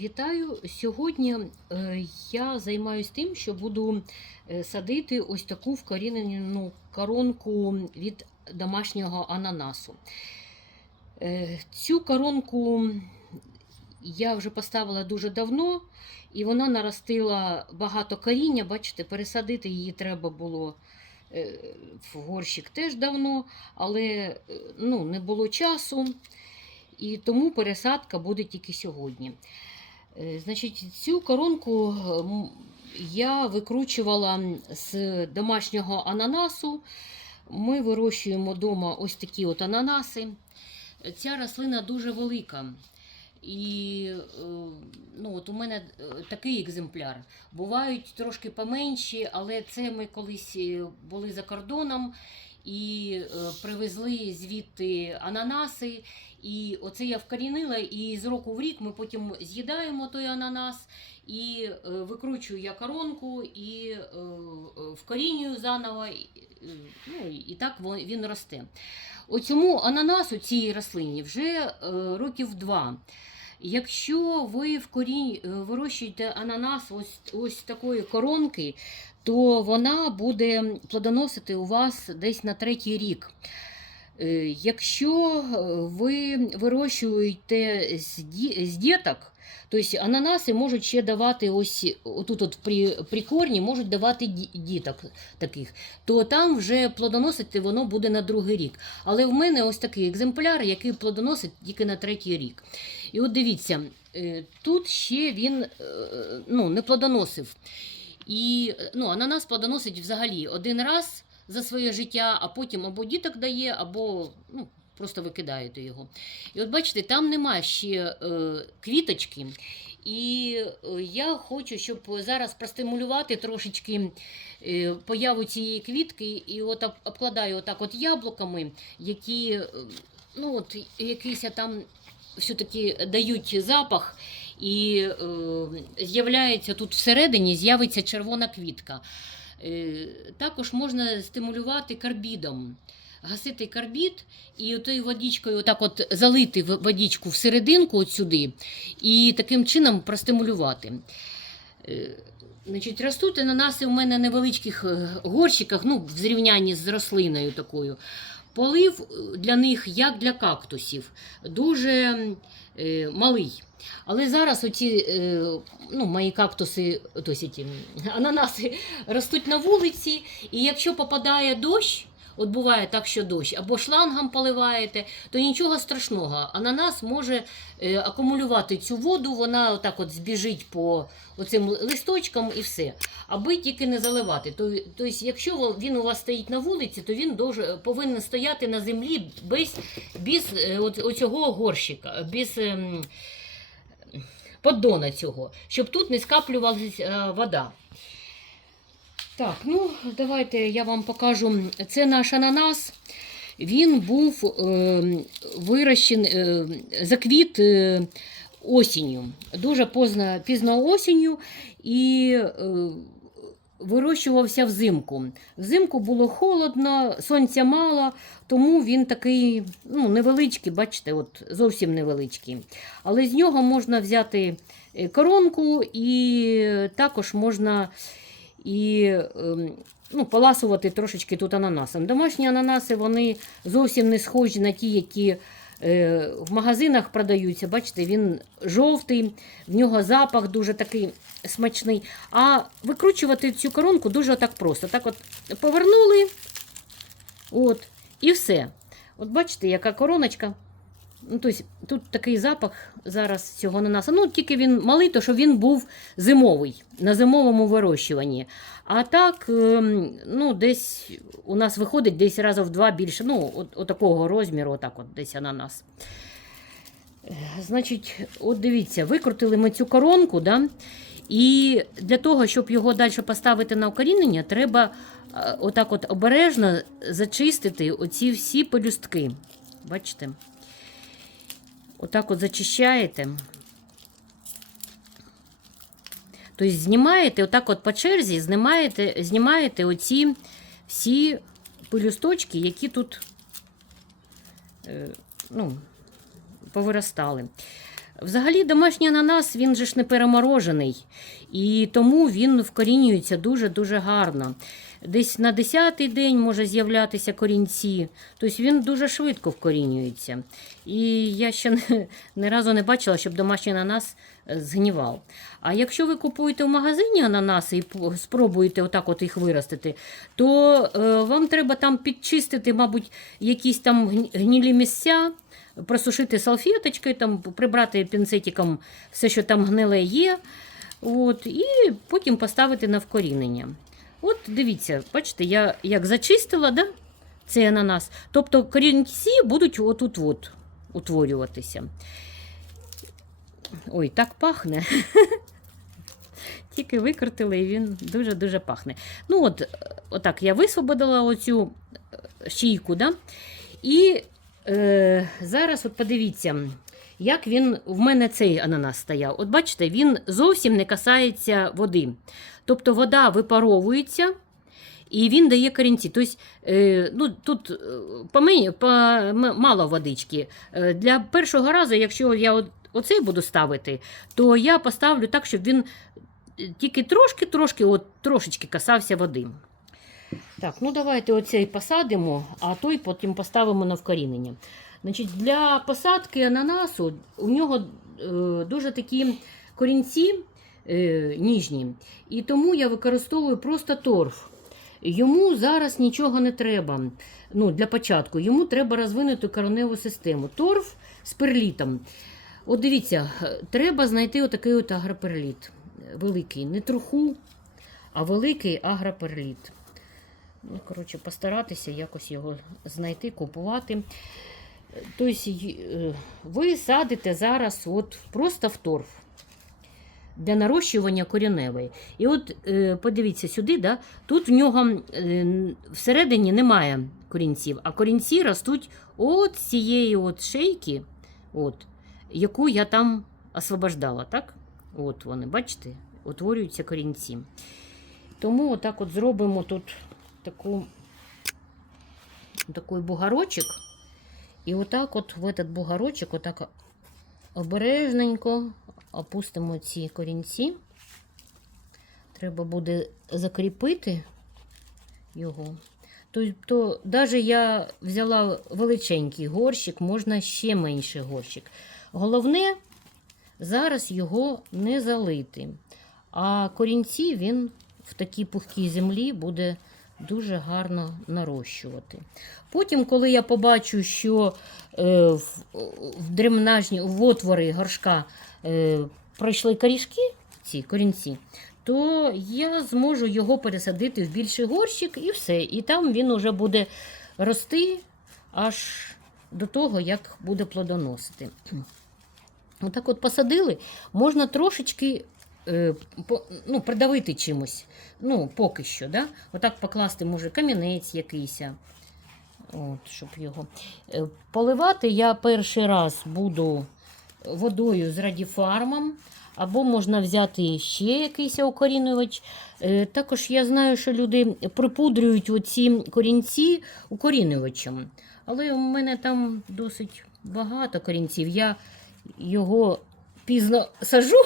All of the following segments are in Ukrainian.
Вітаю! Сьогодні е, я займаюся тим, що буду е, садити ось таку вкорінену коронку від домашнього ананасу. Е, Цю коронку я вже поставила дуже давно, і вона наростила багато коріння. Бачите, пересадити її треба було в горщик теж давно, але ну, не було часу. І тому пересадка буде тільки сьогодні. Е, Значить, цю коронку е, я викручувала з домашнього ананасу. Ми вирощуємо вдома ось такі от ананаси. Ця рослина дуже велика. І е, ну, от у мене е, такий екземпляр. Бувають трошки поменші, але це ми колись е, були за кордоном і привезли звідти ананаси. І оце я вкорінила, і з року в рік ми потім з'їдаємо той ананас, і е, викручую я коронку, і е, е, вкорінюю заново, ну, і так він росте. Оцьому ананасу цій рослині вже років два. Якщо ви в корінь вирощуєте ананас ось, ось такої коронки, то вона буде плодоносити у вас десь на третій рік. Е, Якщо е, ви вирощуєте з ді- з діток, тобто ананаси можуть ще давати ось отут от при, при корні можуть давати діток таких, то там вже плодоносити воно буде на другий рік. Але в мене ось такий екземпляр, який плодоносить тільки на третій рік. І от дивіться, е, тут ще він ну, не плодоносив. І ну, ананас плодоносить взагалі один раз за своє життя, а потім або діток дає, або ну, просто викидаєте його. І от бачите, там немає ще е, квіточки. І е, я хочу, щоб зараз простимулювати трошечки е, появу цієї квітки, і от обкладаю отак от яблуками, які е, ну, от, якийсь там все-таки дають запах. І з'являється тут всередині з'явиться червона квітка. Е, також можна стимулювати карбідом. Гасити карбід і отою водичкою отак от залити в- водичку всерединку от сюди, і таким чином простимулювати. Е, Значить, ростуть ананаси у мене на невеличких е, горщиках, ну, в зрівнянні з рослиною такою. Полив е, для них, як для кактусів, дуже е, малий. Але зараз оці е, ну, мої кактуси, ці, ананаси ростуть на вулиці, і якщо попадає дощ, от буває так, що дощ, або шлангом поливаєте, то нічого страшного. Ананас може е, акумулювати цю воду, вона отак от збіжить по оцим листочкам і все. Аби тільки не заливати. Тобто, якщо він у вас стоїть на вулиці, то він повинен стояти на землі без, без е, оцього горщика, без ем, поддона цього, щоб тут не скаплювалася е, вода. Так, ну давайте я вам покажу. Це наш ананас. Він був е, вирощений, е, заквіт е, осінню, дуже поздно, пізно осінню і е, вирощувався взимку. Взимку було холодно, сонця мало, тому він такий ну, невеличкий, бачите, от зовсім невеличкий. Але з нього можна взяти е, коронку і також можна і ем, ну, поласувати трошечки тут ананасом. Домашні ананаси вони зовсім не схожі на ті, які е, в магазинах продаються. Бачите, він жовтий, в нього запах дуже такий смачний. А викручувати цю коронку дуже так просто. Так от повернули, от, і все. От бачите, яка короночка. Ну, тобто, тут такий запах зараз цього ананаса. Ну, тільки він малий, то що він був зимовий, на зимовому вирощуванні. А так, ем, ну, десь у нас виходить десь раза в два більше. Ну, от, от такого розміру, отак от десь ананас. Значить, от дивіться, викрутили ми цю коронку, да? і для того, щоб його далі поставити на укорінення, треба е, отак от обережно зачистити оці всі пелюстки. Бачите? Отак от зачищаєте. Тобто знімаєте, отак от по черзі знімаєте, знімаєте оці всі пелюсточки, які тут е, ну, повиростали. Взагалі, домашній ананас він же ж не переморожений, і тому він вкорінюється дуже-дуже гарно. Десь на 10-й день може з'являтися корінці, тобто він дуже швидко вкорінюється. І я ще не, не разу не бачила, щоб домашній ананас е, згнівав. А якщо ви купуєте в магазині ананаси і спробуєте отак от їх виростити, то е, вам треба там підчистити, мабуть, якісь там гнілі місця, просушити салфеточкою, там, прибрати пінцетиком все, що там гниле є. От, і потім поставити на вкорінення. От дивіться, бачите, я як зачистила да, цей ананас. Тобто корінці будуть отут от утворюватися. Ой, так пахне. Тільки викрутили, і він дуже-дуже пахне. Ну, от, отак я висвободила оцю е, щійку, да? і е, зараз от подивіться, як він в мене цей ананас стояв. От бачите, він зовсім не касається води. Тобто вода випаровується. І він дає корінці. Тобто, е, ну, тут е, мало водички. Е, для першого разу, якщо я оцей буду ставити, то я поставлю так, щоб він тільки трошки-трошки, от трошечки касався води. Так, ну давайте оцей посадимо, а той потім поставимо на вкорінення. Значить, для посадки ананасу у нього е, дуже такі корінці е, ніжні. І тому я використовую просто торф. Йому зараз нічого не треба. Ну, для початку йому треба розвинути кореневу систему. Торф з перлітом. От дивіться, треба знайти отакий от агроперліт. Великий, не труху, а великий агроперліт. Ну, коротше, постаратися якось його знайти, купувати. Тобто, ви садите зараз от просто в торф для нарощування кореневої. І от е, подивіться сюди, да, тут в нього е, всередині немає корінців, а корінці ростуть от цієї от шейки, от, яку я там освобождала. Так? От вони, бачите, утворюються корінці. Тому отак от зробимо тут таку, такий бугарочок. І отак от в этот бугарочок отак обережненько опустимо ці корінці. Треба буде закріпити його. Тобто, навіть я взяла величенький горщик, можна ще менший горщик. Головне зараз його не залити. А корінці він в такій пухкій землі буде дуже гарно нарощувати. Потім, коли я побачу, що е, в, дренажні, в отвори горшка е, пройшли корішки, ці корінці, то я зможу його пересадити в більший горщик і все. І там він уже буде рости аж до того, як буде плодоносити. Отак от посадили, можна трошечки ну, придавити чимось. Ну, поки що, да? Отак покласти, може, камінець якийсь. От, щоб його. Е, Поливати я перший раз буду водою з радіфармом, або можна взяти ще якийсь укорінювач. Е, Також я знаю, що люди припудрюють оці корінці укорінювачем. Але у мене там досить багато корінців. Я його пізно сажу.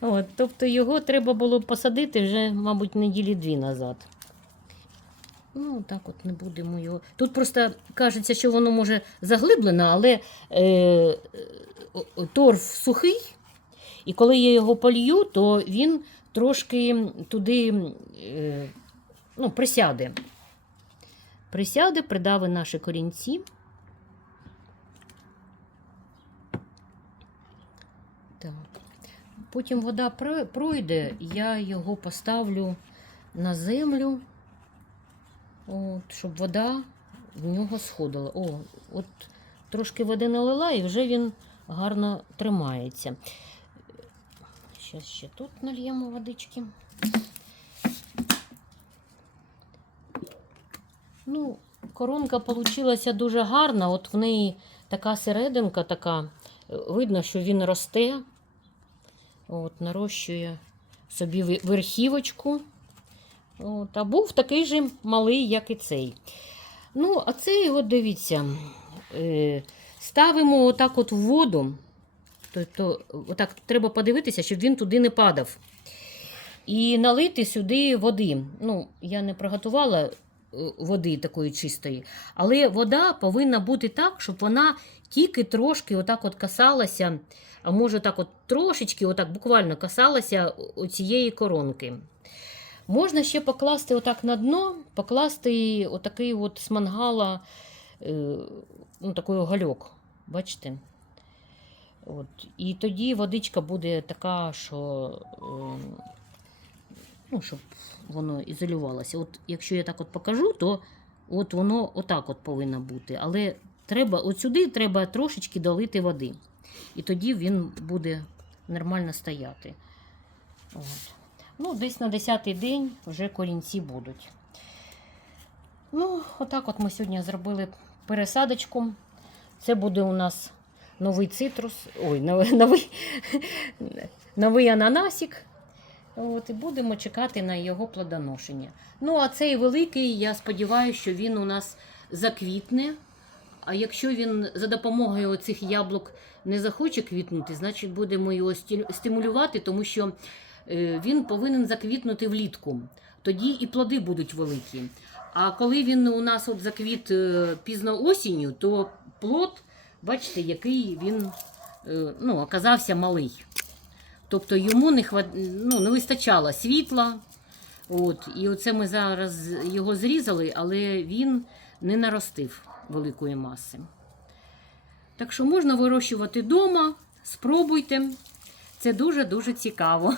От, тобто його треба було посадити вже, мабуть, неділі дві назад. Ну, так от не будемо його. Тут просто кажеться, що воно може заглиблено, але е, торф сухий, і коли я його полью, то він трошки туди е, ну, присяде. Присяде, придави наші корінці. Так. Потім вода пройде, я його поставлю на землю, от, щоб вода в нього сходила. О, от трошки води налила і вже він гарно тримається. Зараз ще тут нальємо водички. Ну, коронка получилася дуже гарна. От в неї така серединка, така. Видно, що він росте. От, нарощує собі верхівочку. От, а був такий же малий, як і цей. Ну, а цей, от дивіться, е, ставимо отак от в воду. То, то отак треба подивитися, щоб він туди не падав. І налити сюди води. Ну, я не приготувала е, води такої чистої, але вода повинна бути так, щоб вона тільки трошки отак от касалася, а може так от трошечки, отак буквально касалася цієї коронки. Можна ще покласти отак на дно, покласти отакий от з мангала, е, ну, такий гальок. Бачите? От. І тоді водичка буде така, що, е, ну, щоб воно ізолювалося. От якщо я так от покажу, то от воно отак от повинно бути. Але треба, от сюди треба трошечки долити води. І тоді він буде нормально стояти. От. Ну, десь на 10-й день вже корінці будуть. Ну, отак от ми сьогодні зробили пересадочку. Це буде у нас новий цитрус, ой, новий, новий, ананасик. От, і будемо чекати на його плодоношення. Ну, а цей великий, я сподіваюся, що він у нас заквітне. А якщо він за допомогою цих яблук не захоче квітнути, значить будемо його стимулювати, тому що е, він повинен заквітнути влітку. Тоді і плоди будуть великі. А коли він у нас от заквіт е, пізно осінню, то плод, бачите, який він е, ну, оказався малий. Тобто йому не, хват... ну, не вистачало світла. От, і оце ми зараз його зрізали, але він не наростив великої маси. Так що можна вирощувати вдома, спробуйте. Це дуже-дуже цікаво.